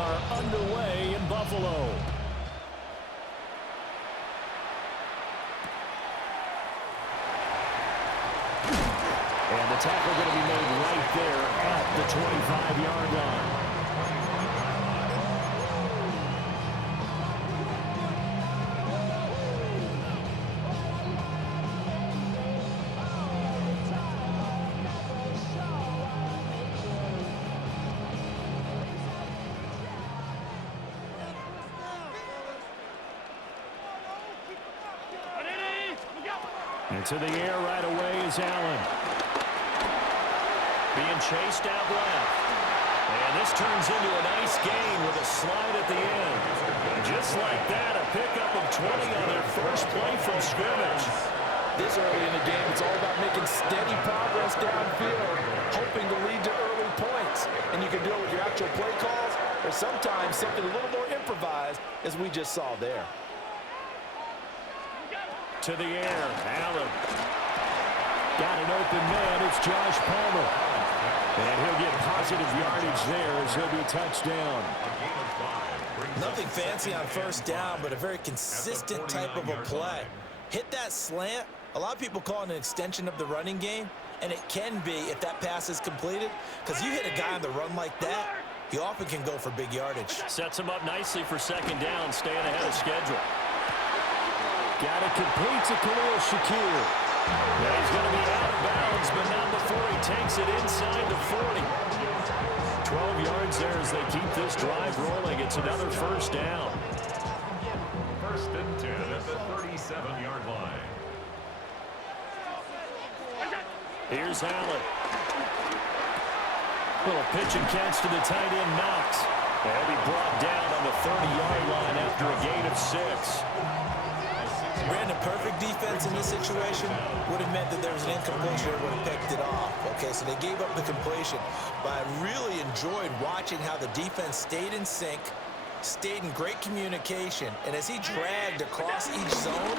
are underway in Buffalo. And the tackle going to be made right there at the 25-yard line. Into the air right away is Allen. Being chased out left. And this turns into a nice gain with a slide at the end. Just like that, a pickup of 20 on their first play from scrimmage. This early in the game, it's all about making steady progress downfield, hoping to lead to early points. And you can do it with your actual play calls or sometimes something a little more improvised, as we just saw there. To the air, Allen. Got an open man, it's Josh Palmer. And he'll get positive yardage there as he'll be touchdown. Nothing fancy on first down, but a very consistent type of a play. Hit that slant. A lot of people call it an extension of the running game, and it can be if that pass is completed, because you hit a guy on the run like that, he often can go for big yardage. Sets him up nicely for second down, staying ahead of schedule. Got it complete to Khalil Shakir. Now he's going to be out of bounds, but not before he takes it inside the 40. 12 yards there as they keep this drive rolling. It's another first down. First and 10 at the 37-yard line. Here's Allen. Little pitch and catch to the tight end, Knox. They'll be brought down on the 30-yard line after a gain of 6. Ran a perfect defense in this situation would have meant that there was an incompletion that would have picked it off. Okay, so they gave up the completion. But I really enjoyed watching how the defense stayed in sync, stayed in great communication, and as he dragged across each zone,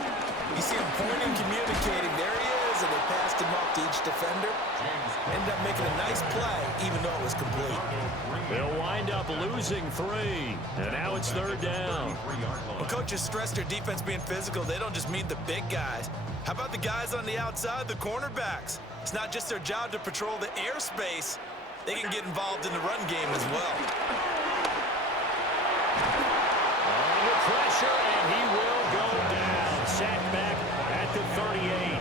you see him pointing, communicating. There he is, and they passed him up to each defender. Ended up making a nice play, even though it was complete. They'll wind up losing 3, and now it's third down. When coaches stress their defense being physical, they don't just mean the big guys. How about the guys on the outside, the cornerbacks? It's not just their job to patrol the airspace. They can get involved in the run game as well. Under pressure, and he will go down. Sacked back at the 38.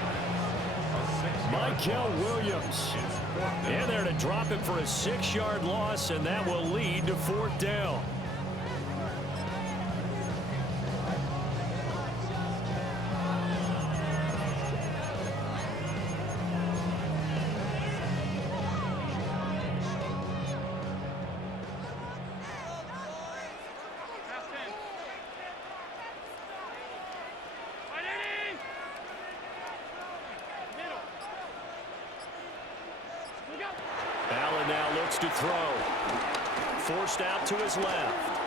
Mykel Williams in there to drop him for a 6-yard loss, and that will lead to fourth down. Allen now looks to throw. Forced out to his left.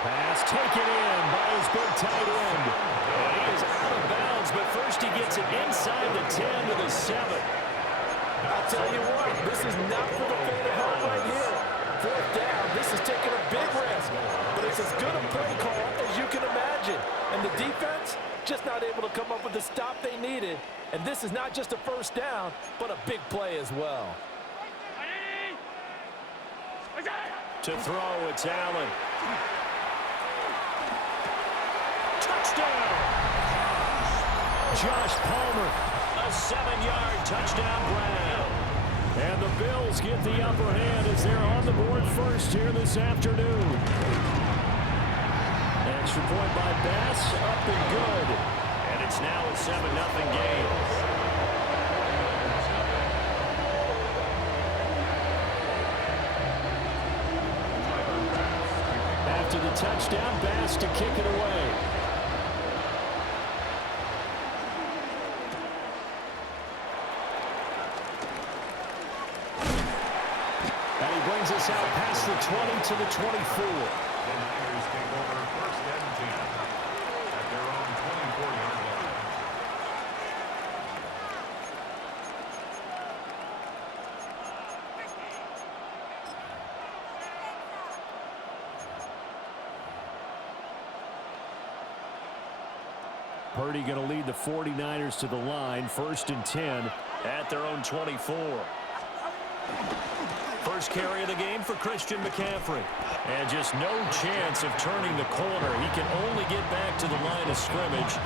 Pass taken in by his big tight end. And he is out of bounds, but first he gets it inside the 10 to the 7. I'll tell you what, this is not for the faint of heart right here. Fourth down, this is taking a big risk, but it's as good a play call as you can imagine. And the defense just not able to come up with the stop they needed. And this is not just a first down, but a big play as well. To throw, it's Allen. Touchdown! Josh Palmer, a 7-yard touchdown grab. And the Bills get the upper hand as they're on the board first here this afternoon. Extra point by Bass, up and good. And it's now a 7-0 game. After the touchdown, Bass to kick it away. And he brings us out past the 20 to the 24. The Niners take over first and 10 at their own 24-yard line. Purdy going to lead the 49ers to the line. 1st and 10 at their own 24. First carry of the game for Christian McCaffrey. And just no chance of turning the corner. He can only get back to the line of scrimmage.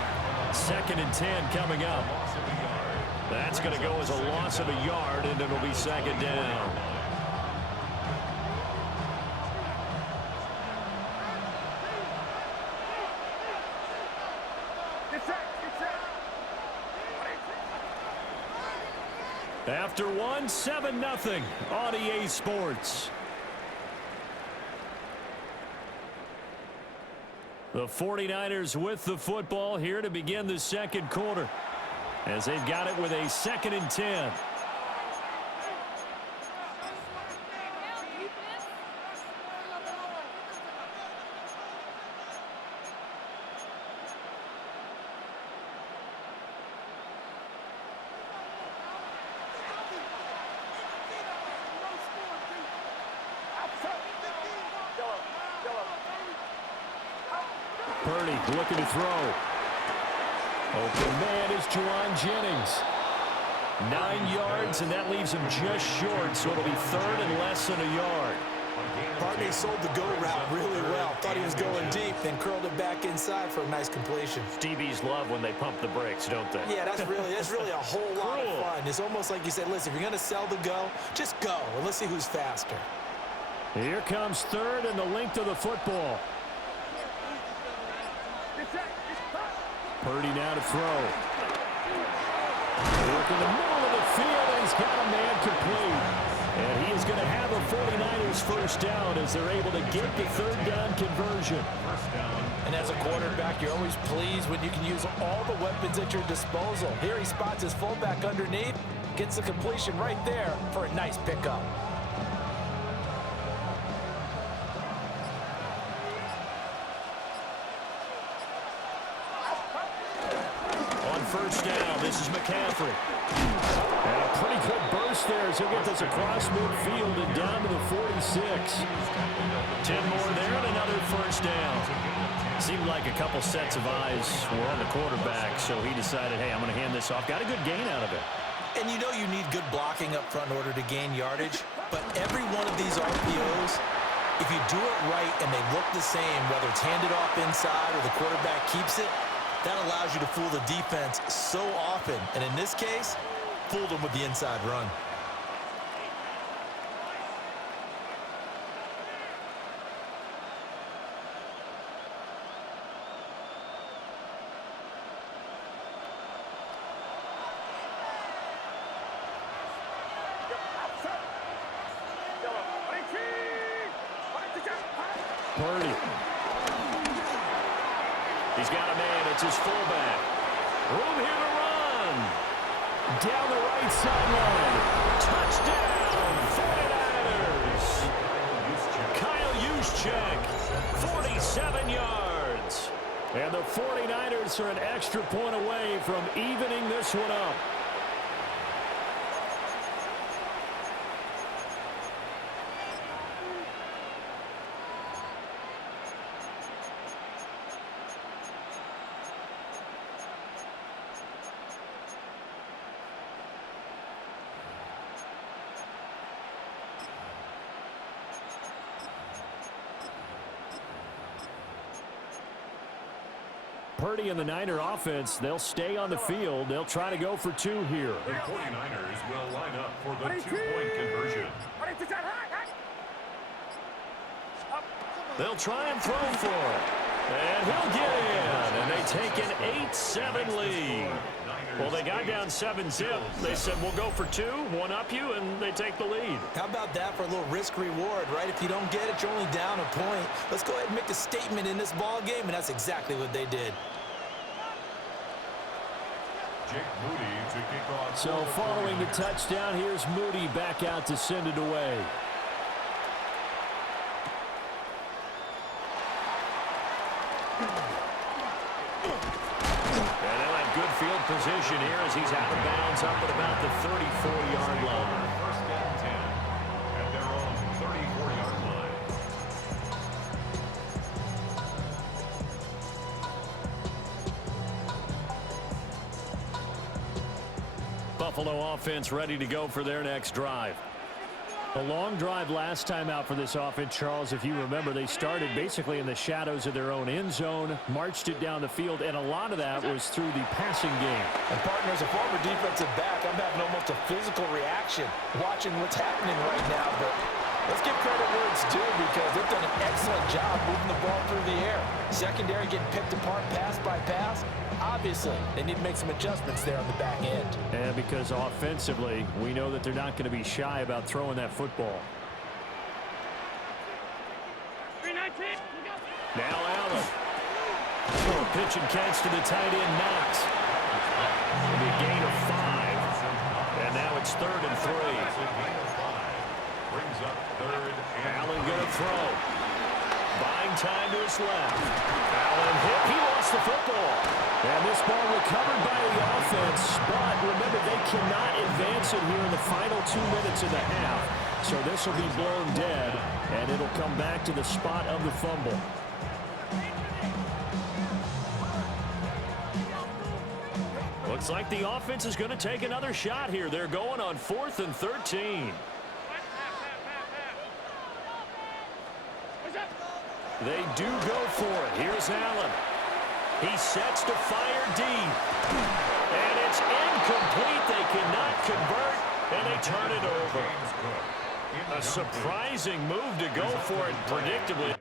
2nd and 10 coming up. That's going to go as a loss of a yard, and it'll be 2nd down. After one, 7-0 on EA Sports. The 49ers with the football here to begin the 2nd quarter, as they've got it with a 2nd and 10. Purdy looking to throw. Open man is Juwan Jennings. 9 yards, and that leaves him just short, so it'll be 3rd and less than a yard. Purdy sold the go route really well. Thought he was going deep, then curled it back inside for a nice completion. DBs love when they pump the brakes, don't they? Yeah, that's really a whole lot of fun. It's almost like you said, listen, if you're going to sell the go, just go, and let's see who's faster. Here comes 3rd and the length of the football. Purdy now to throw. Look in the middle of the field, and he's got a man complete. And he is going to have a 49ers first down as they're able to get the 3rd down conversion. And as a quarterback, you're always pleased when you can use all the weapons at your disposal. Here he spots his fullback underneath, gets the completion right there for a nice pickup. First down, this is McCaffrey. And a pretty good burst there as he'll get this across midfield and down to the 46. 10 more there and another first down. Seemed like a couple sets of eyes were on the quarterback, so he decided, hey, I'm going to hand this off. Got a good gain out of it. And you know you need good blocking up front in order to gain yardage, but every one of these RPOs, if you do it right and they look the same, whether it's handed off inside or the quarterback keeps it, that allows you to fool the defense so often. And in this case, fooled them with the inside run. Purdy. He's got a man. It's his fullback. Room here to run. Down the right sideline. Touchdown, 49ers. Kyle Juszczyk, 47 yards. And the 49ers are an extra point away from evening this one up. Purdy and the Niner offense, they'll stay on the field. They'll try to go for 2 here. The 49ers will line up for the 2-point conversion. They'll try and throw for it. And he'll get in. And they take an 8-7 lead. Well, they got down 7-zip. They said, we'll go for 2, one up you, and they take the lead. How about that for a little risk-reward, right? If you don't get it, you're only down a point. Let's go ahead and make a statement in this ball game, and that's exactly what they did. Jake Moody to kick off. So following the touchdown, here's Moody back out to send it away. And they'll have good field position here as he's out of bounds up at about the 34-yard line. First down 10 at their own 34-yard line. Buffalo offense ready to go for their next drive. A long drive last time out for this offense, Charles. If you remember, they started basically in the shadows of their own end zone, marched it down the field, and a lot of that was through the passing game. And, partner, as a former defensive back, I'm having almost a physical reaction watching what's happening right now. But let's give credit where it's due because they've done an excellent job moving the ball through the air. Secondary getting picked apart pass by pass. Obviously, they need to make some adjustments there on the back end. And because offensively, we know that they're not going to be shy about throwing that football. Now Allen. Oh, pitch and catch to the tight end, Knox. It'll be a gain of 5. And now it's 3rd and 3. Brings up 3rd and Allen going to throw. Buying time to his left. Allen hit. He lost the football. And this ball recovered by the offense. But remember, they cannot advance it here in the final 2 minutes of the half. So this will be blown dead, and it'll come back to the spot of the fumble. Looks like the offense is going to take another shot here. They're going on 4th and 13. They do go for it. Here's Allen. He sets to fire deep. And it's incomplete. They cannot convert, and they turn it over. A surprising move to go for it predictably.